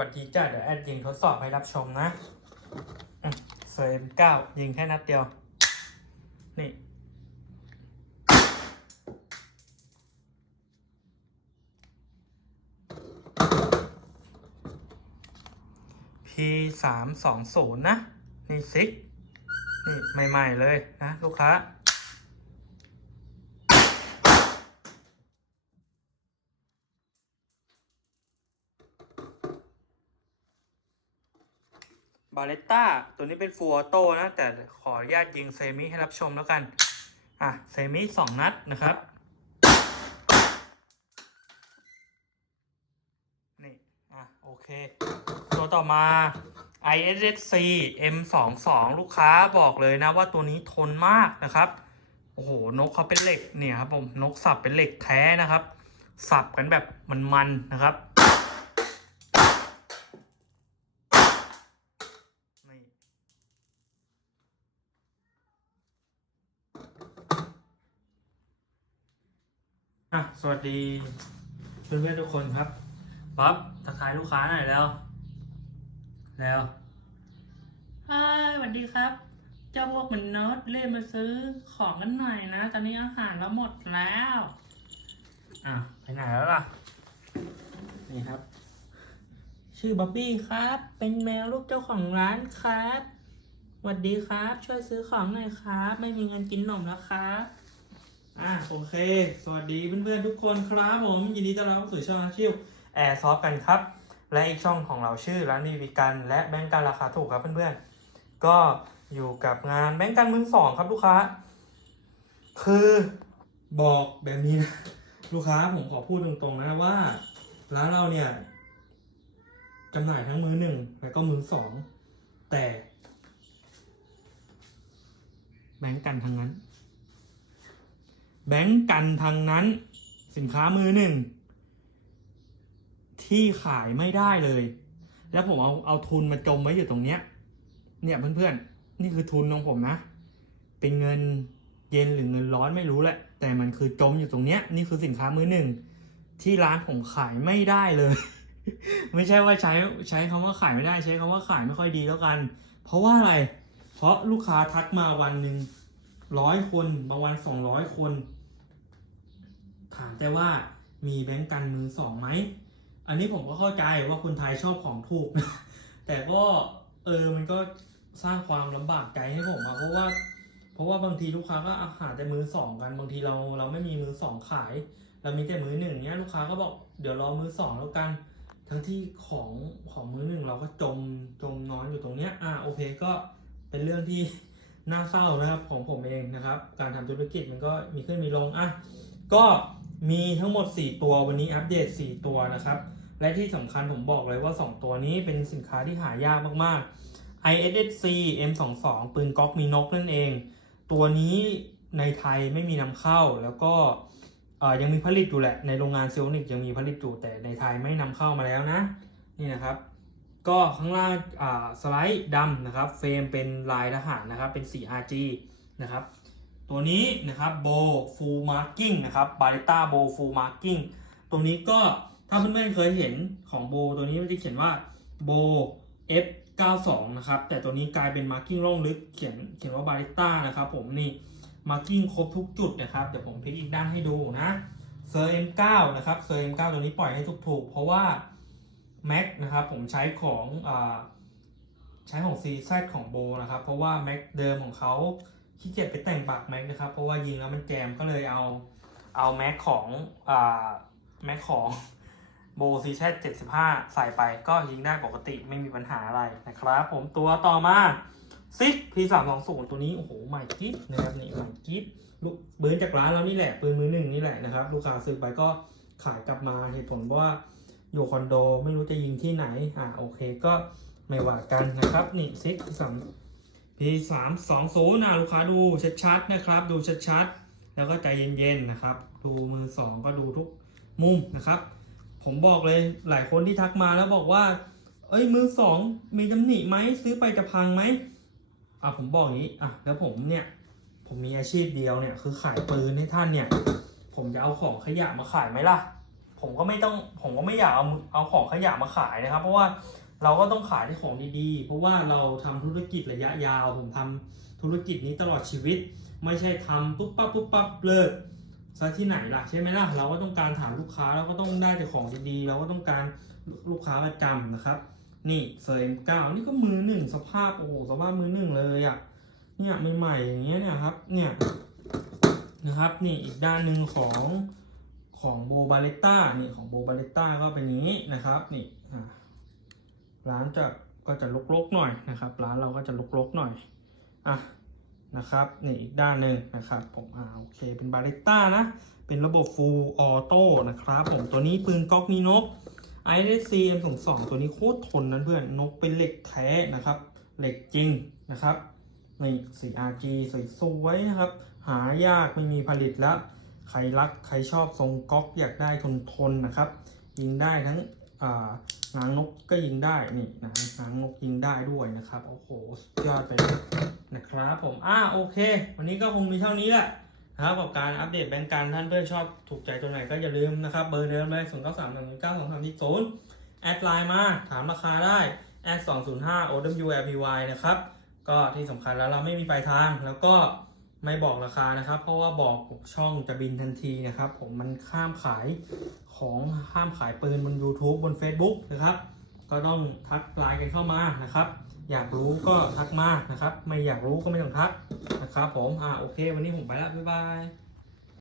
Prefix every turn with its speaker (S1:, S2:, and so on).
S1: สวัสดีจ้าเดี๋ยวแอดยิงทดสอบให้รับชมนะเซมเก้ายิงแค่นัดเดียว นี่ P สามสองศูนย์นะ นี่ซิก นี่ ใหม่ ๆ เลยนะ ลูกค้า บาเลต้าตัวนี้เป็นฟูออโต้นะ แต่ขออนุญาตยิงเซมิให้รับชมแล้วกัน อะ เซมิสองนัดนะครับ นี่ อะ โอเค ตัวต่อมา ISSC M22 ลูกค้าบอกเลยนะว่าตัวนี้ทนมากนะครับ โอ้โห นกเขาเป็นเหล็กเนี่ยครับผม นกสับเป็นเหล็กแท้นะครับ สับกันแบบมันๆนะครับ อะสวัสดีเพื่อนๆทุกคนครับป๊อปทักทายลูกค้าหน่อยแล้ว แล้วฮัสวัสดีครับ เจ้าพวกเหมือนโนตเล่นมาซื้อของกันหน่อยนะ ตอนนี้อาหารเราหมดแล้ว อะไปไหนแล้วล่ะ นี่ครับ ชื่อบ๊อบบี้ครับ เป็นแมวลูกเจ้าของร้านครับสวัสดีครับ ช่วยซื้อของหน่อยครับ ไม่มีเงินกินนมแล้วครับ อะโอเค สวัสดีเพื่อนๆทุกคนครับผม ยินดีต้อนรับเข้าสู่ช่องอาชีพแอร์ซอฟกันครับ และอีกช่องของเราชื่อร้านดีวีกัน และแบงก์การราคาถูกครับเพื่อนๆ ก็อยู่กับงานแบงก์การมือสองครับลูกค้า คือบอกแบบนี้นะลูกค้าผมขอพูดตรงๆนะว่า ร้านเราเนี่ยจำหน่ายทั้งมือหนึ่งแล้วก็มือสองแต่ แบงก์กันทั้งนั้น แบงก์กันทางนั้น สินค้ามือหนึ่ง ที่ขายไม่ได้เลย แล้วผมเอาเอาทุนมาจมไว้อยู่ตรงเนี้ย เนี่ยเพื่อนๆ นี่คือทุนของผมนะ เป็นเงินเย็นหรือเงินร้อนไม่รู้แหละ แต่มันคือจมอยู่ตรงเนี้ย นี่คือสินค้ามือหนึ่ง ที่ร้านผมขายไม่ได้เลย ไม่ใช่ว่าใช้ใช้คำว่าขายไม่ได้ ใช้คำว่าขายไม่ค่อยดีแล้วกัน เพราะว่าอะไร เพราะลูกค้าทักมาวันหนึ่งร้อยคนบางวันสองร้อยคน ถามแต่ว่ามีแบงก์กันมือสองไหม อันนี้ผมก็เข้าใจว่าคนไทยชอบของถูก แต่ก็เออมันก็สร้างความลำบากใจให้ผมอะเพราะว่า เพราะว่าบางทีลูกค้าก็อาหารแต่มือสองกันบางทีเราเราไม่มีมือสองขาย เรามีแต่มือหนึ่งเนี้ยลูกค้าก็บอกเดี๋ยวรอมือสองแล้วกัน ทั้งที่ของของมือหนึ่งเราก็จมจมนอนอยู่ตรงเนี้ยอะโอเคก็เป็นเรื่องที่น่าเศร้านะครับของผมเองนะครับ การทำธุรกิจมันก็มีขึ้นมีลงอะก็ มีทั้งหมด 4 ตัววันนี้อัปเดต 4 ตัวนะครับ และที่สำคัญผมบอกเลยว่า 2 ตัวนี้เป็นสินค้าที่หายากมากๆ ISSC M22 ปืนก๊อกมีนกนั่นเอง ตัวนี้ในไทยไม่มีนำเข้าแล้วก็ยังมีผลิตอยู่แหละ ในโรงงานเซลนิกยังมีผลิตอยู่แต่ในไทยไม่นำเข้ามาแล้วนะ นี่นะครับ ก็ข้างล่างสไลด์ดำนะครับ เฟรมเป็นลายทหารนะครับเป็นสี RG นะครับ ตัวนี้นะครับโบฟูลมาร์กิ้งนะครับบาริต้าโบฟูลมาร์กิ้งตัวนี้ก็ถ้าเพื่อนๆเคยเห็นของโบตัวนี้มันจะเขียนว่าโบ F92 นะครับ แต่ตัวนี้กลายเป็นมาร์กิ้งร่องลึกเขียนเขียนว่าบาริต้านะครับผมนี่มาร์กิ้งครบทุกจุดนะครับ เดี๋ยวผมพลิกอีกด้านให้ดูนะเซอร์ M9 นะครับเซอร์ M9 ตัวนี้ปล่อยให้ถูกๆ เพราะว่า Mac นะครับผมใช้ของอใช้ของ CZ ของโบนะครับ เพราะว่า Mac เดิมของเขา ขี้เกียจไปแต่งปาก Mac นะครับ เพราะว่ายิงแล้วมันแจมก็เลยเอาเอา Mac ของอ่า Mac ของโบ CZ 75ใส่ไปก็ยิงได้ปกติไม่มีปัญหาอะไรนะครับ ผมตัวต่อมาซิก P320 ตัวนี้ โอ้โหใหม่กิ๊บนะครับนี่ใหม่กิ๊บลูกปืนจากร้านเรานี่แหละ ปืนมือหนึ่งนี่แหละนะครับ ลูกค้าซื้อไปก็ขายกลับมาเหตุผลว่าอยู่คอนโดไม่รู้จะยิงที่ไหน อ่าโอเคก็ไม่ว่ากันนะครับ นี่ซิกสาม พีสามสองศูนย์นะลูกค้าดูชัดๆนะครับ ดูชัดๆ แล้วก็ใจเย็นๆนะครับ ดูมือสองก็ดูทุกมุมนะครับ ผมบอกเลยหลายคนที่ทักมาแล้วบอกว่า เอ้ยมือสองมีตำหนิไหมซื้อไปจะพังไหมอะผมบอกอย่างนี้อะแล้วผมเนี่ย ผมมีอาชีพเดียวเนี่ยคือขายปืนให้ท่านเนี่ย ผมจะเอาของขยะมาขายไหมล่ะ ผมก็ไม่ต้องผมก็ไม่อยากเอาเอาของขยะมาขายนะครับ เพราะว่า เราก็ต้องขายที่ของดีๆ เพราะว่าเราทำธุรกิจระยะยาว ผมทำธุรกิจนี้ตลอดชีวิต ไม่ใช่ทำปุ๊บปั๊บปุ๊บปั๊บเลิกซะที่ไหนล่ะใช่ไหมล่ะ เราก็ต้องการถามลูกค้าเราก็ต้องได้แต่ของดีๆ เราก็ต้องการลูกค้าประจำนะครับ นี่เฟรมเก้านี่ก็มือหนึ่งสภาพโอ้โหสภาพมือหนึ่งเลยอะ่ะเนี่ยใหม่ๆอย่างเงี้ยเนี่ยครับเนี่ยนะครับนี่อีกด้านหนึ่งของของโบบาเลต้านี่ของโบบาเลต้าก็เป็นอย่างนี้นะครับนี่อะ ร้านจะก็จะลกๆหน่อยนะครับ ร้านเราก็จะลกๆหน่อยอะนะครับนี่อีกด้านหนึ่งนะครับ ผมอ่าโอเคเป็นบาเลต้านะ เป็นระบบ Full Auto นะครับ ผมตัวนี้ปืนก๊อกนีนก ISC M22 ตัวนี้โคตรทนนะเพื่อนนกเป็นเหล็กแท้นะครับ เหล็กจริงนะครับนี่ 4RG สวยๆนะครับ หายากไม่มีผลิตแล้ว ใครรักใครชอบทรงก๊อกอยากได้ทนทนๆนะครับ ยิงได้ทั้ง อ่างนกก็ยิงได้นี่นะหางนกยิงได้ด้วยนะครับโอ้โหยอดไปนะครับผมอ่าโอเค วันนี้ก็คงมีเท่านี้แหละนะครับกับการอัปเดตแบงก์การท่านเพื่อนชอบถูกใจตัวไหนก็อย่าลืมนะครับ เบอร์เดิมเลย0 9 3 1 9 2 3 4 0แอดไลน์มาถามราคาได้แอด205 OWLPY นะครับ ก็ที่สำคัญแล้วเราไม่มีปลายทางแล้วก็ ไม่บอกราคานะครับ เพราะว่าบอกช่องจะบินทันทีนะครับ ผมมันข้ามขายของห้ามขายปืนบน YouTube บน Facebook นะครับ ก็ต้องทักไลน์กันเข้ามานะครับ อยากรู้ก็ทักมานะครับ ไม่อยากรู้ก็ไม่ต้องทักนะครับ ผมอ่าโอเค วันนี้ผมไปแล้วบ๊ายบาย